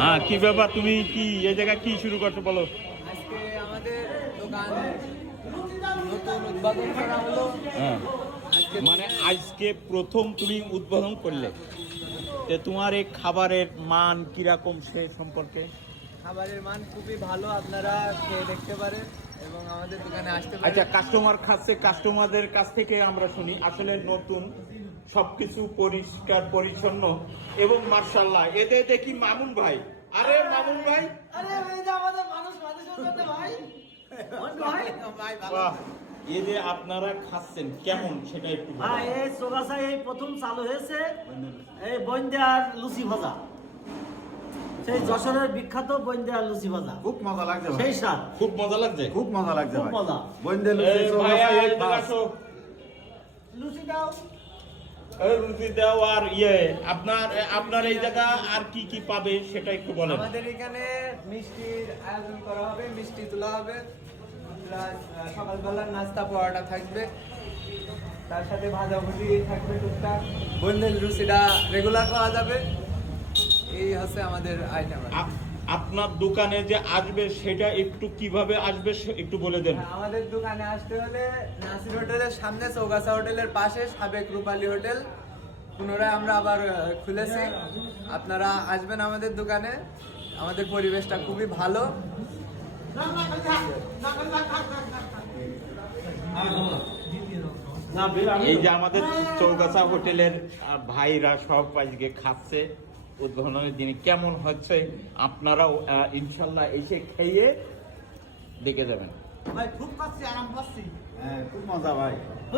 হ্যাঁ, কি ব্যাপার, তুমি কি এই জায়গায় কি শুরু করছো বলো? আজকে আমাদের দোকান নতুন উদ্বোধন করা হলো। হ্যাঁ, মানে আজকে প্রথম তুমি উদ্বোধন করলে, যে তোমার এই খাবারের মান কিরকম সে সম্পর্কে? খাবারের মান খুবই ভালো, আপনারা খেয়ে দেখতে পারেন এবং আমাদের দোকানে আসতে পারেন। আচ্ছা, কাস্টমার খাচ্ছে, কাস্টমারদের কাছ থেকে আমরা শুনি আসলে নতুন সবকিছু পরিষ্কার পরিচ্ছন্ন এবং মার্শাল্লাহ। এতে দেখি মামুন ভাই, আরে মামুন ভাই, আরে এই যে আমাদের মানুষ মানুষের মধ্যে ভাই ভাই ভালো। বাহ, এই যে আপনারা খাচ্ছেন কেমন সেটা একটু বলুন। হ্যাঁ, এই চোগাছাই এই প্রথম চালু হয়েছে এই বইন্দার লুচি ভাজা, সেই যশোরের বিখ্যাত বইন্দার লুচি ভাজা, খুব মজা লাগছে ভাই, সেই স্বাদ, খুব মজা লাগছে। খুব মজা লাগছে খুব ভাই। মজা। বইন্দে এই লুচি ভাইয়া, চৌরাস্তায় এই এক পাঁচ। আসো। লুচি দাও। এই রুটি দাও। আর আপনার আপনার এই জায়গা আর কি কি পাবে সেটা একটু বলেন। আমাদের এখানে মিষ্টির আয়োজন করা হবে, মিষ্টি তোলা হবে, প্লাস সকালবেলার নাস্তা পরোটা থাকবে, তার সাথে ভাজাভুজি থাকবে টুকটাক। বন্ধের লুচিটা রেগুলার পাওয়া যাবে। এই হচ্ছে আমাদের আইটেম। আপনার দোকানে যে আসবে সেটা একটু কিভাবে আসবে একটু বলে দেন। আমাদের দোকানে আসতে হলে নাসির হোটেলের সামনে, চৌগাছা হোটেলের পাশে সাবেক রূপালী হোটেল পুনরায় আমরা আবার খুলেছি। আপনারা আসবেন আমাদের দোকানে, আমাদের পরিবেশটা খুবই ভালো। এই যে আমাদের চৌগাছা হোটেলের ভাইরা সব আজকে খাচ্ছে উদ্বোধনের দিনে, কেমন হচ্ছে আপনারাও ইনশাল্লাহ এসে খেয়ে দেখে যাবেন। ভাই খুব পাচ্ছি, আরাম পাচ্ছি। হ্যাঁ, খুব মজা ভাই।